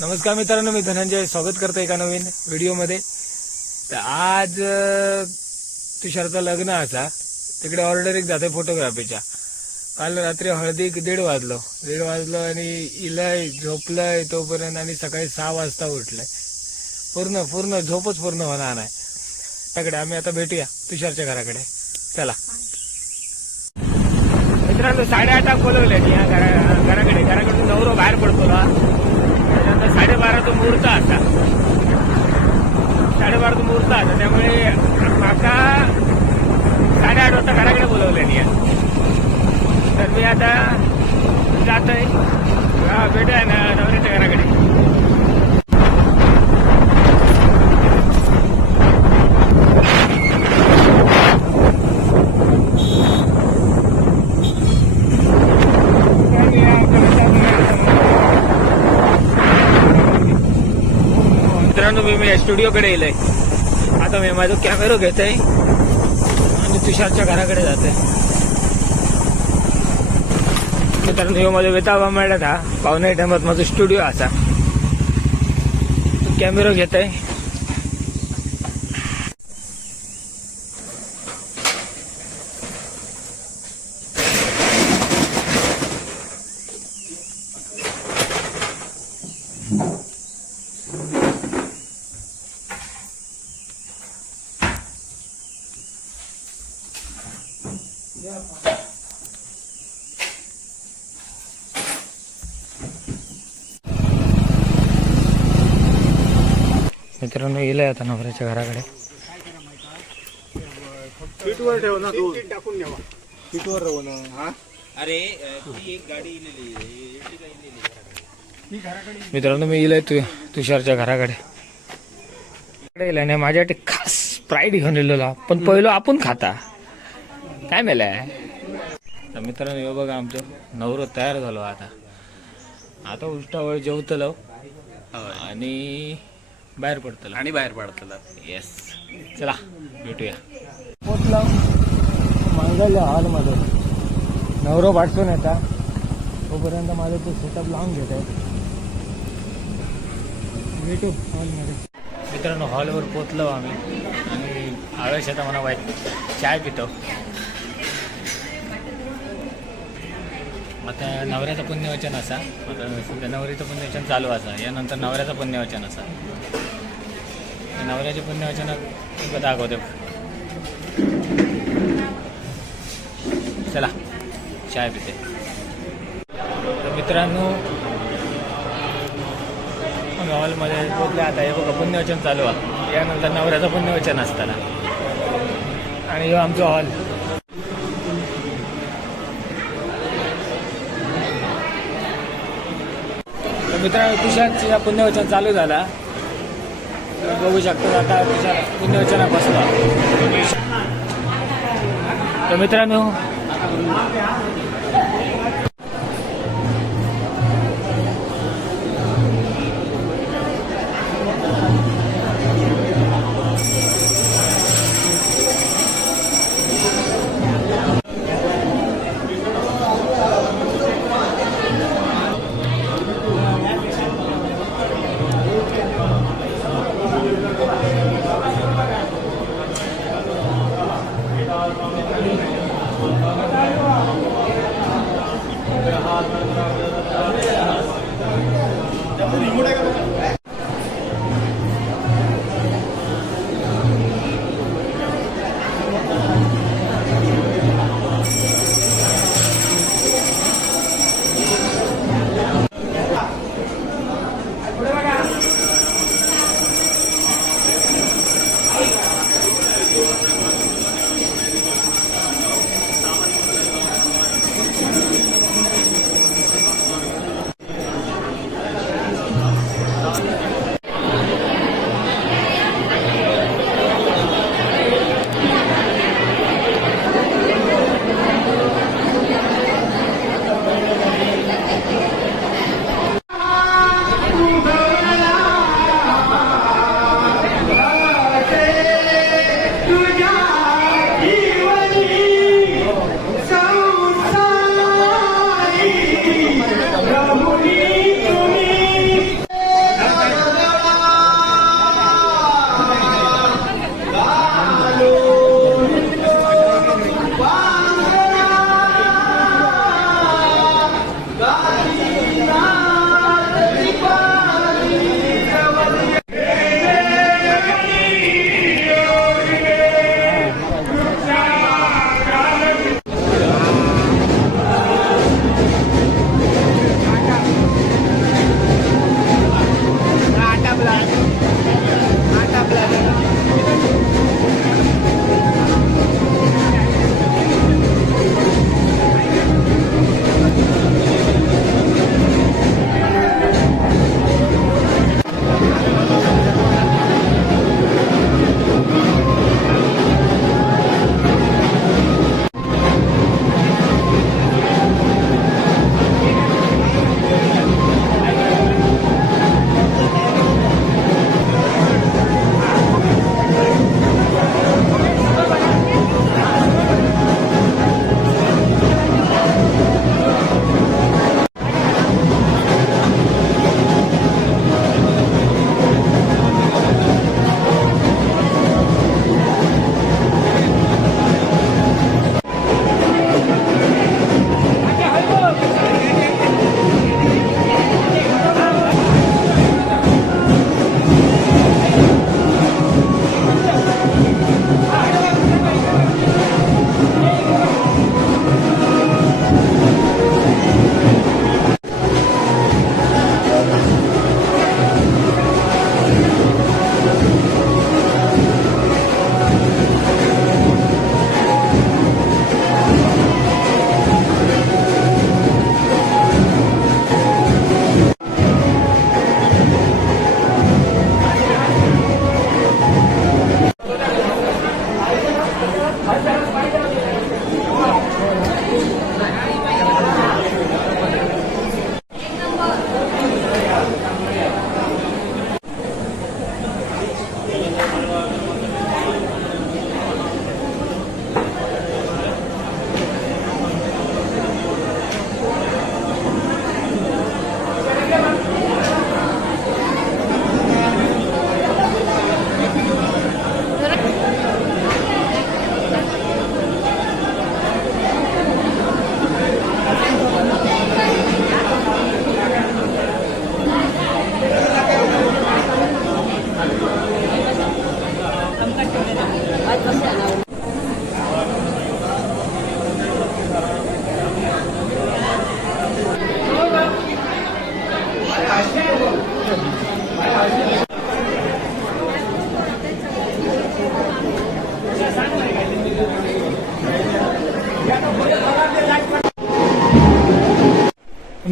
नमस्कार मित्रांनो, मी धनंजय स्वागत करतो एका नवीन व्हिडिओमध्ये। तर आज तुषारचं लग्न असा तिकडे ऑर्डर एक जाते फोटोग्राफीच्या। काल रात्री हळदी 1:30 वाजलो आणि इलय झोपलंय तोपर्यंत आणि सकाळी 6 वाजता उठलंय। पूर्ण झोपच पूर्ण होणार नाही। त्याकडे आम्ही आता भेटूया तुषारच्या घराकडे, चला। मित्रांनो 8:30 बोलवले या घराकडून नवरो बाहेर पडतो ना, त्याच्यानंतर 12:30 तो मुहूर्त असा, 12:30 तो मुहूर्त असा, त्यामुळे माका 8:30 वाजता घराकडे बोलवले। तर मी आता जातोय भेटूया ना नवऱ्याच्या घराकडे। मित्रांनो मी स्टुडिओकडे येलोय। आता मी माझा कॅमेरा घेतोय आणि तुषारच्या घराकडे जातोय। मित्रांनो ह्यो माझा वेतावा मेळ्ळा हा पावणे टायमात माझा स्टुडिओ असा, कॅमेरा घेतोय। मित्रांनो येईल आता नवऱ्याच्या घराकडे। पीठवर ठेव ना, तू टाकून ठेवा पीठवर ठेव ना। हा अरे ती एक गाडी इलेली मित्रांनो मी येईल तुषारच्या घराकडे। माझ्यासाठी खास स्प्राईट घेऊन येलेला, पण पहिलं आपण खाता काय मेलाय। तर मित्रांनो हे बघा आमचं नवरो तयार झालो। आता उष्टावळ जेवतलो आणि बाहेर पडतलो येस, चला भेटूया। पोचलो मांगल्या हॉलमध्ये, नवरो वाटून येता तोपर्यंत माझं तो सेटअप लावून घेत आहे। भेटू हॉलमध्ये। मित्रांनो हॉलवर पोचलो आम्ही आणि आवेश आता मला वाईट चाय पितो। आता नवऱ्याचं पुण्यवचन असा, आता सध्या नवरीचं पुण्यवचन चालू असा, यानंतर नवऱ्याचं पुण्यवचन असा। नवऱ्याचे पुण्यवचन दाखवते, चला चाय पिते। तर मित्रांनो हॉलमध्ये पोचले। आता हे बघा पुण्यवचन चालू आहे, यानंतर नवऱ्याचं पुण्यवचन असताना आणि हे आमचं हॉल। मित्रांनो तुषारचं पुण्यवचन चालू झाला, बघू शकतो। आता तुषार पुण्यवचना बसला। तर मित्रांनो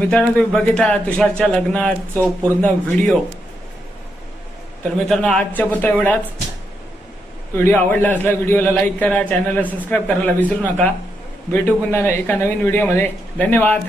मित्रांनो तुम्ही बघितला तुषारच्या लग्नाचा पूर्ण व्हिडिओ. तर मित्रांनो आजच्या पुरता एवढाच. व्हिडिओ आवडला असला व्हिडिओला लाईक करा, चॅनलला सबस्क्राईब करायला विसरू नका. भेटू पुन्हा एका नवीन व्हिडिओमध्ये. धन्यवाद.